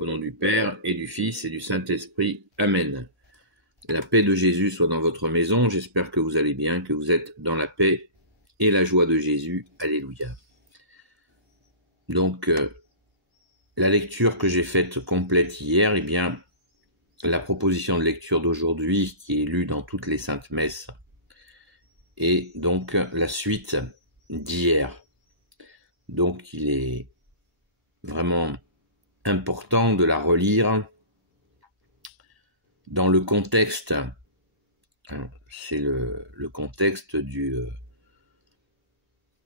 Au nom du Père et du Fils et du Saint-Esprit. Amen. La paix de Jésus soit dans votre maison. J'espère que vous allez bien, que vous êtes dans la paix et la joie de Jésus. Alléluia. Donc, la lecture que j'ai faite complète hier, eh bien, la proposition de lecture d'aujourd'hui, qui est lue dans toutes les saintes messes, est donc la suite d'hier. Donc, il est vraiment important de la relire dans le contexte. C'est le contexte de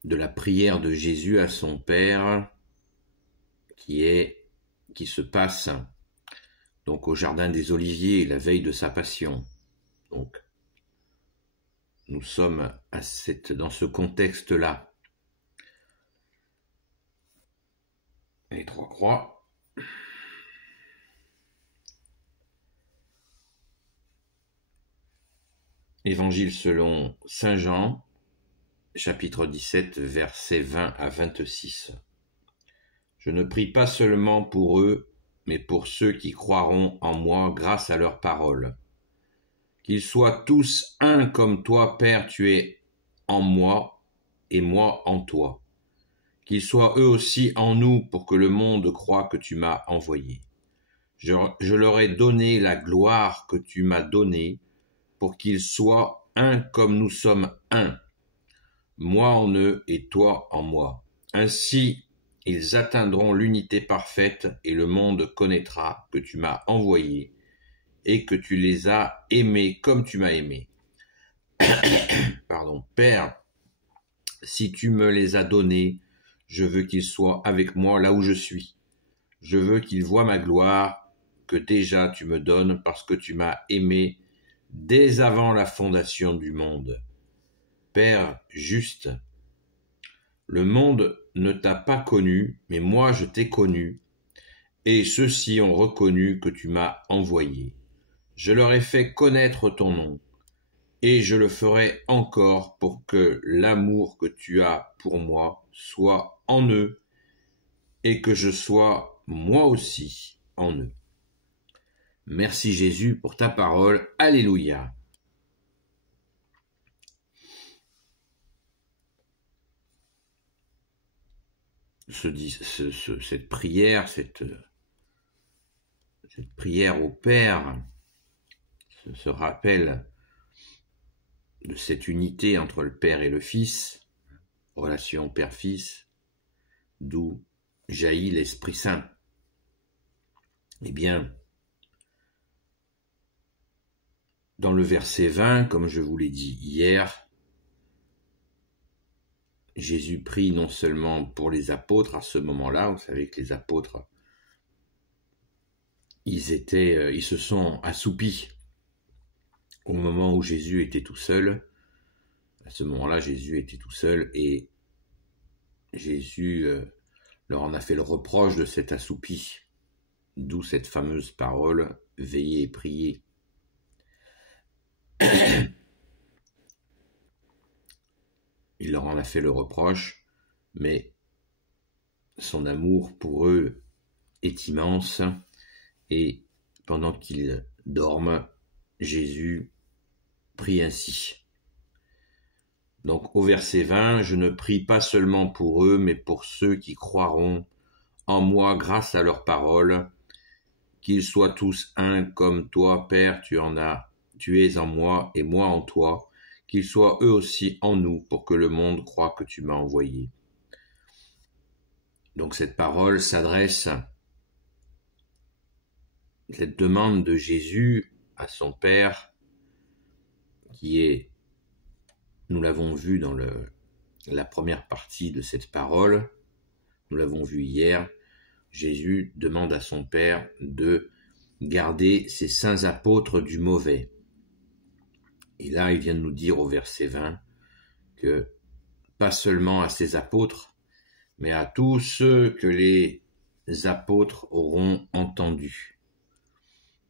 la prière de Jésus à son Père qui se passe donc au jardin des Oliviers, la veille de sa passion. Donc, nous sommes dans ce contexte-là. Les trois croix. Évangile selon saint Jean, chapitre 17, versets 20 à 26. Je ne prie pas seulement pour eux, mais pour ceux qui croiront en moi grâce à leur parole. Qu'ils soient tous un comme toi, Père, tu es en moi et moi en toi. Qu'ils soient eux aussi en nous pour que le monde croie que tu m'as envoyé. Je leur ai donné la gloire que tu m'as donnée pour qu'ils soient un comme nous sommes un. Moi en eux et toi en moi. Ainsi, ils atteindront l'unité parfaite et le monde connaîtra que tu m'as envoyé et que tu les as aimés comme tu m'as aimé. Pardon. Père, si tu me les as donnés, je veux qu'ils soient avec moi là où je suis. Je veux qu'ils voient ma gloire que déjà tu me donnes parce que tu m'as aimé dès avant la fondation du monde. Père juste, le monde ne t'a pas connu, mais moi je t'ai connu, et ceux-ci ont reconnu que tu m'as envoyé. Je leur ai fait connaître ton nom, et je le ferai encore pour que l'amour que tu as pour moi soit en eux, et que je sois moi aussi en eux. Merci Jésus pour ta parole. Alléluia. Cette prière, cette prière au Père, ce rappel de cette unité entre le Père et le Fils, relation Père-Fils, d'où jaillit l'Esprit Saint. Eh bien, dans le verset 20, comme je vous l'ai dit hier, Jésus prie non seulement pour les apôtres à ce moment-là, vous savez que les apôtres, ils se sont assoupis au moment où Jésus était tout seul. À ce moment-là, Jésus était tout seul et Jésus leur en a fait le reproche de cet assoupi, d'où cette fameuse parole « Veillez et priez ». Il leur en a fait le reproche, mais son amour pour eux est immense et pendant qu'ils dorment, Jésus prie ainsi. Donc au verset 20, je ne prie pas seulement pour eux, mais pour ceux qui croiront en moi grâce à leur parole, qu'ils soient tous un comme toi, Père, tu es en moi et moi en toi, qu'ils soient eux aussi en nous pour que le monde croie que tu m'as envoyé. Donc cette parole s'adresse, cette demande de Jésus à son Père, qui est, nous l'avons vu dans la première partie de cette parole, nous l'avons vu hier, Jésus demande à son Père de garder ses saints apôtres du mauvais. Et là, il vient de nous dire au verset 20 que pas seulement à ses apôtres, mais à tous ceux que les apôtres auront entendus.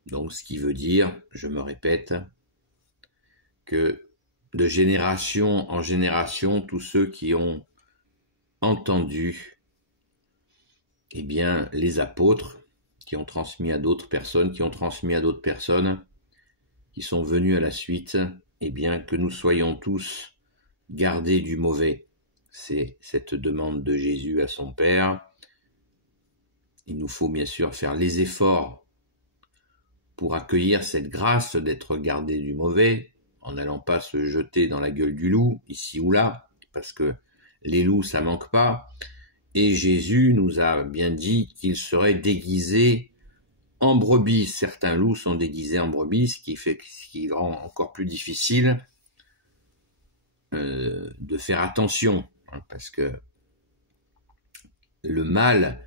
Donc, ce qui veut dire, je me répète, que de génération en génération, tous ceux qui ont entendu, eh bien, les apôtres, qui qui ont transmis à d'autres personnes, qui sont venus à la suite, eh bien que nous soyons tous gardés du mauvais. C'est cette demande de Jésus à son Père. Il nous faut bien sûr faire les efforts pour accueillir cette grâce d'être gardés du mauvais, en n'allant pas se jeter dans la gueule du loup, ici ou là, parce que les loups, ça manque pas. Et Jésus nous a bien dit qu'il serait déguisé en brebis. Certains loups sont déguisés en brebis, ce qui rend encore plus difficile de faire attention, parce que le mal,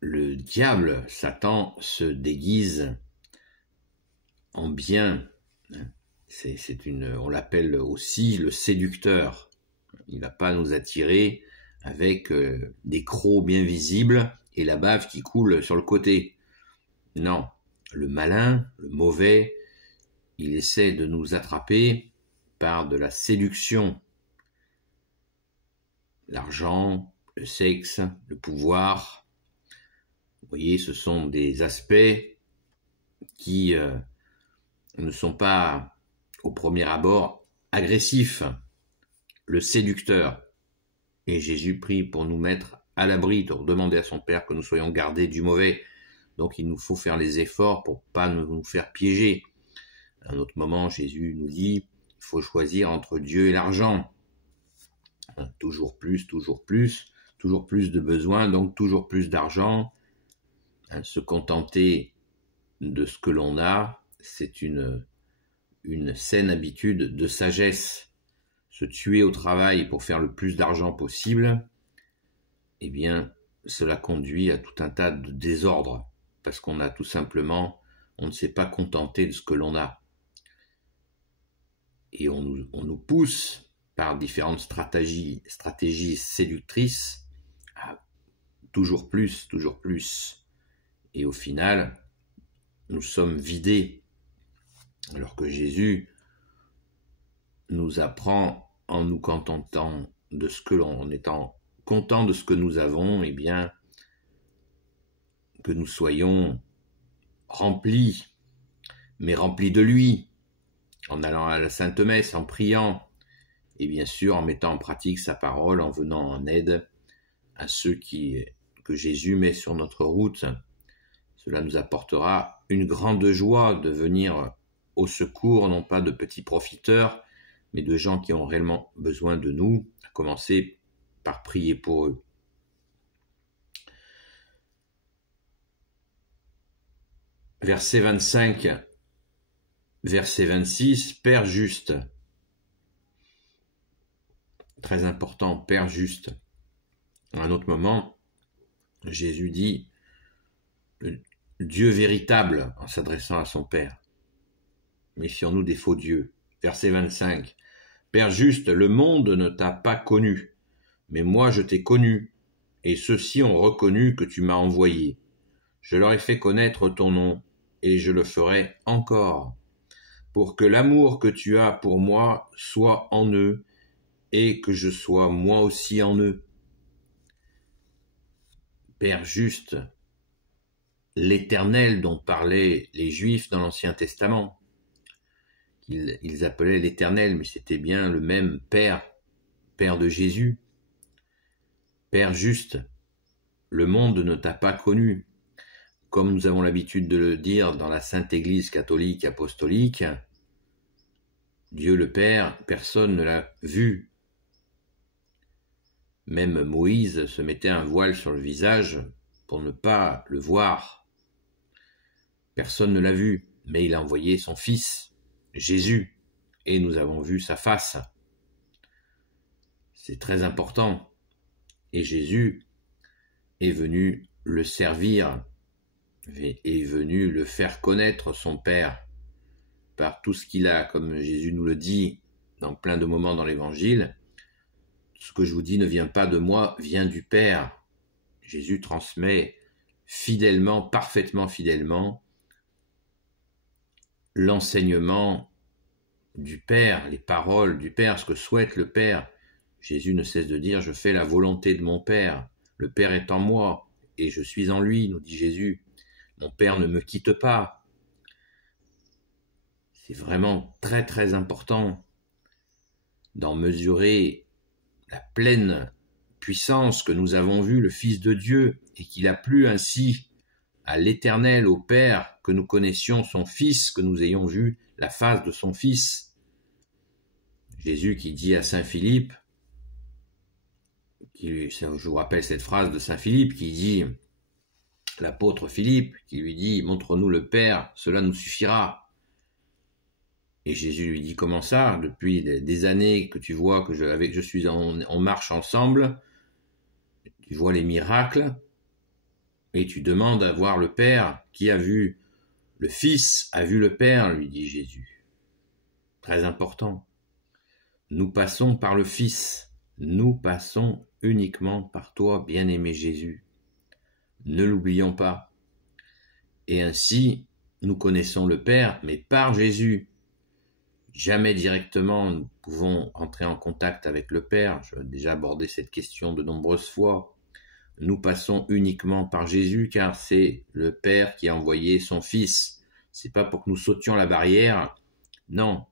le diable, Satan, se déguise en bien. On l'appelle aussi le séducteur. Il ne va pas nous attirer avec des crocs bien visibles et la bave qui coule sur le côté. Non, le malin, le mauvais, il essaie de nous attraper par de la séduction. L'argent, le sexe, le pouvoir. Vous voyez, ce sont des aspects qui ne sont pas au premier abord agressifs. Le séducteur. Et Jésus prie pour nous mettre à l'abri, pour demander à son Père que nous soyons gardés du mauvais. Donc il nous faut faire les efforts pour ne pas nous faire piéger. À un autre moment, Jésus nous dit, il faut choisir entre Dieu et l'argent. Toujours plus de besoins, donc toujours plus d'argent. Se contenter de ce que l'on a, c'est une saine habitude de sagesse. Se tuer au travail pour faire le plus d'argent possible, eh bien, cela conduit à tout un tas de désordres, parce qu'on on ne s'est pas contenté de ce que l'on a. Et on nous pousse par différentes stratégies séductrices à toujours plus. Et au final, nous sommes vidés, alors que Jésus nous apprend en nous contentant de ce que l'on, en étant content de ce que nous avons, eh bien, que nous soyons remplis, mais remplis de lui, en allant à la Sainte Messe, en priant, et bien sûr en mettant en pratique sa parole, en venant en aide à ceux que Jésus met sur notre route. Cela nous apportera une grande joie de venir au secours, non pas de petits profiteurs, mais de gens qui ont réellement besoin de nous, à commencer par prier pour eux. Verset 25, verset 26, Père juste. Très important, Père juste. À un autre moment, Jésus dit Dieu véritable en s'adressant à son Père. Méfions-nous des faux dieux. Verset 25. Père juste, le monde ne t'a pas connu, mais moi je t'ai connu, et ceux-ci ont reconnu que tu m'as envoyé. Je leur ai fait connaître ton nom, et je le ferai encore, pour que l'amour que tu as pour moi soit en eux, et que je sois moi aussi en eux. Père juste, l'Éternel dont parlaient les Juifs dans l'Ancien Testament. Ils appelaient l'Éternel, mais c'était bien le même Père, Père de Jésus. Père juste, le monde ne t'a pas connu. Comme nous avons l'habitude de le dire dans la Sainte Église catholique apostolique, Dieu le Père, personne ne l'a vu. Même Moïse se mettait un voile sur le visage pour ne pas le voir. Personne ne l'a vu, mais il a envoyé son Fils, Jésus, et nous avons vu sa face. C'est très important. Et Jésus est venu le servir, est venu le faire connaître son Père par tout ce qu'il a, comme Jésus nous le dit dans plein de moments dans l'Évangile. Ce que je vous dis ne vient pas de moi, vient du Père. Jésus transmet fidèlement, parfaitement fidèlement, l'enseignement du Père, les paroles du Père, ce que souhaite le Père. Jésus ne cesse de dire « Je fais la volonté de mon Père. Le Père est en moi et je suis en lui, nous dit Jésus. Mon Père ne me quitte pas. C'est vraiment très très important d'en mesurer la pleine puissance que nous avons vu le Fils de Dieu et qu'il a plu ainsi à l'Éternel, au Père, que nous connaissions son Fils, que nous ayons vu la face de son Fils. Jésus qui dit à Saint Philippe, je vous rappelle cette phrase de Saint Philippe qui dit, l'apôtre Philippe, qui lui dit « Montre-nous le Père, cela nous suffira ». Et Jésus lui dit « Comment ça ? Depuis des années que tu vois que je suis en marche ensemble, tu vois les miracles, et tu demandes à voir le Père. Qui a vu le Fils a vu le Père, lui dit Jésus. » Très important. Nous passons par le Fils. Nous passons uniquement par toi, bien-aimé Jésus. Ne l'oublions pas. Et ainsi, nous connaissons le Père, mais par Jésus. Jamais directement nous pouvons entrer en contact avec le Père. J'ai déjà abordé cette question de nombreuses fois. Nous passons uniquement par Jésus, car c'est le Père qui a envoyé son Fils. C'est pas pour que nous sautions la barrière. Non.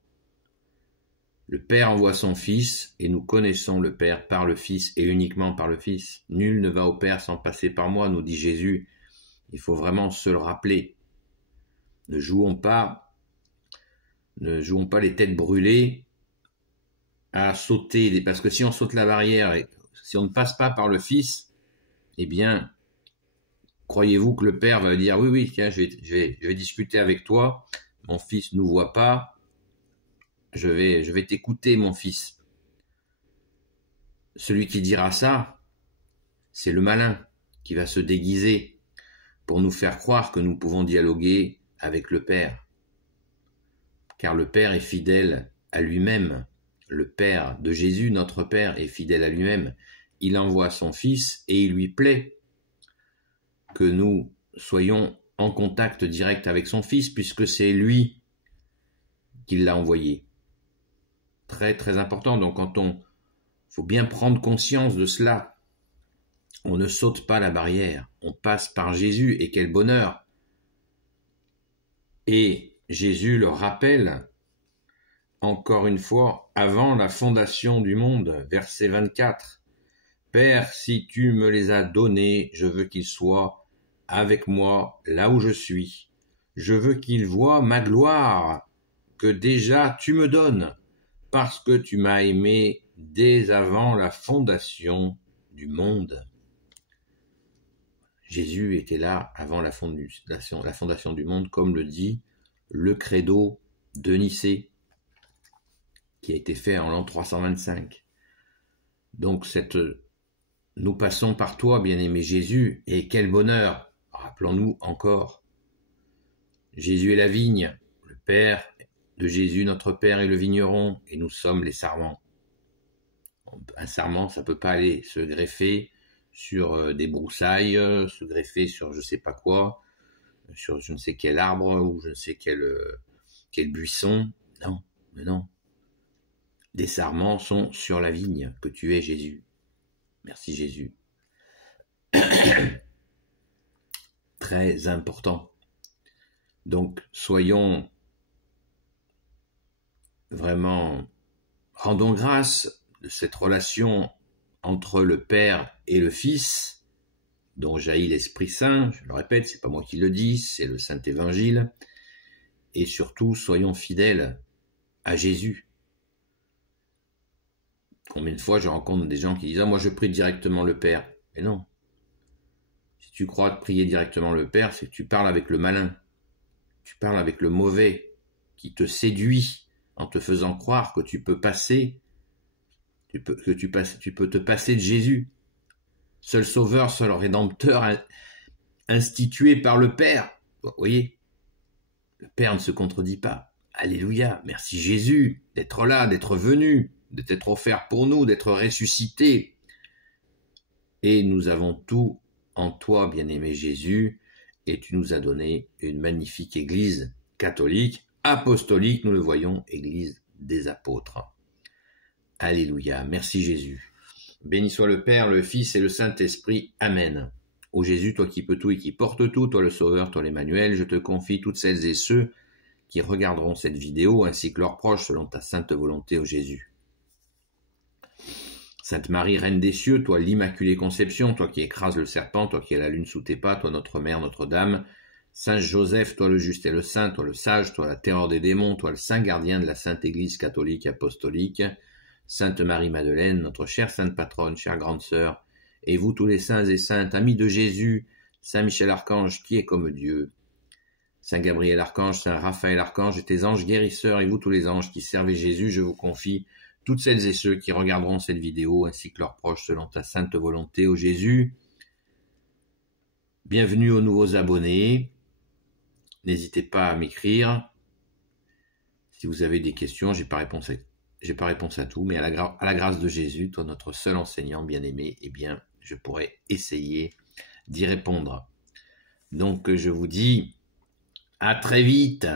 Le Père envoie son Fils, et nous connaissons le Père par le Fils, et uniquement par le Fils. Nul ne va au Père sans passer par moi, nous dit Jésus. Il faut vraiment se le rappeler. Ne jouons pas les têtes brûlées à sauter, parce que si on saute la barrière, et si on ne passe pas par le Fils, eh bien, croyez-vous que le Père va dire « Oui, tiens, je vais discuter avec toi, mon Fils ne nous voit pas, je vais t'écouter, mon Fils. » Celui qui dira ça, c'est le malin qui va se déguiser pour nous faire croire que nous pouvons dialoguer avec le Père. Car le Père est fidèle à lui-même. Le Père de Jésus, notre Père, est fidèle à lui-même. Il envoie son Fils et il lui plaît que nous soyons en contact direct avec son Fils, puisque c'est lui qui l'a envoyé. Très très important. Donc faut bien prendre conscience de cela. On ne saute pas la barrière, on passe par Jésus, et quel bonheur. Et Jésus le rappelle encore une fois avant la fondation du monde, verset 24. « Père, si tu me les as donnés, je veux qu'ils soient avec moi là où je suis. Je veux qu'ils voient ma gloire que déjà tu me donnes, parce que tu m'as aimé dès avant la fondation du monde. » Jésus était là avant la fondation du monde, comme le dit le credo de Nicée, qui a été fait en l'an 325. Donc nous passons par toi, bien-aimé Jésus, et quel bonheur. Rappelons-nous encore, Jésus est la vigne, le Père de Jésus, notre Père, est le vigneron, et nous sommes les sarments. Un sarment, ça ne peut pas aller se greffer sur des broussailles, se greffer sur je ne sais pas quoi, sur je ne sais quel arbre ou je ne sais quel buisson. Non, mais non. Des sarments sont sur la vigne que tu es, Jésus. Merci Jésus. Très important. Donc, soyons vraiment, rendons grâce de cette relation entre le Père et le Fils, dont jaillit l'Esprit Saint. Je le répète, c'est pas moi qui le dis, c'est le Saint Évangile. Et surtout, soyons fidèles à Jésus. Combien de fois je rencontre des gens qui disent « Ah, moi je prie directement le Père ». Mais non. Si tu crois prier directement le Père, c'est que tu parles avec le malin. Tu parles avec le mauvais, qui te séduit en te faisant croire que tu peux passer, tu peux te passer de Jésus. Seul sauveur, seul rédempteur institué par le Père. Vous voyez, le Père ne se contredit pas. Alléluia, merci Jésus d'être là, d'être venu, de t'être offert pour nous, d'être ressuscité. Et nous avons tout en toi, bien-aimé Jésus, et tu nous as donné une magnifique Église catholique, apostolique, nous le voyons, Église des apôtres. Alléluia, merci Jésus. Béni soit le Père, le Fils et le Saint-Esprit. Amen. Ô Jésus, toi qui peux tout et qui portes tout, toi le Sauveur, toi l'Emmanuel, je te confie toutes celles et ceux qui regarderont cette vidéo, ainsi que leurs proches, selon ta sainte volonté, ô Jésus. Sainte Marie, Reine des cieux, toi l'Immaculée Conception, toi qui écrases le serpent, toi qui as la lune sous tes pas, toi notre Mère, Notre-Dame, Saint Joseph, toi le juste et le saint, toi le sage, toi la terreur des démons, toi le saint gardien de la Sainte Église catholique apostolique, Sainte Marie-Madeleine, notre chère sainte patronne, chère grande sœur, et vous tous les saints et saintes, amis de Jésus, Saint Michel Archange, qui est comme Dieu, Saint Gabriel Archange, Saint Raphaël Archange, et tes anges guérisseurs, et vous tous les anges qui servez Jésus, je vous confie toutes celles et ceux qui regarderont cette vidéo, ainsi que leurs proches, selon ta sainte volonté, ô Jésus. Bienvenue aux nouveaux abonnés. N'hésitez pas à m'écrire. Si vous avez des questions, j'ai pas réponse à tout, mais à la grâce de Jésus, toi notre seul enseignant bien-aimé, eh bien, je pourrais essayer d'y répondre. Donc, je vous dis à très vite.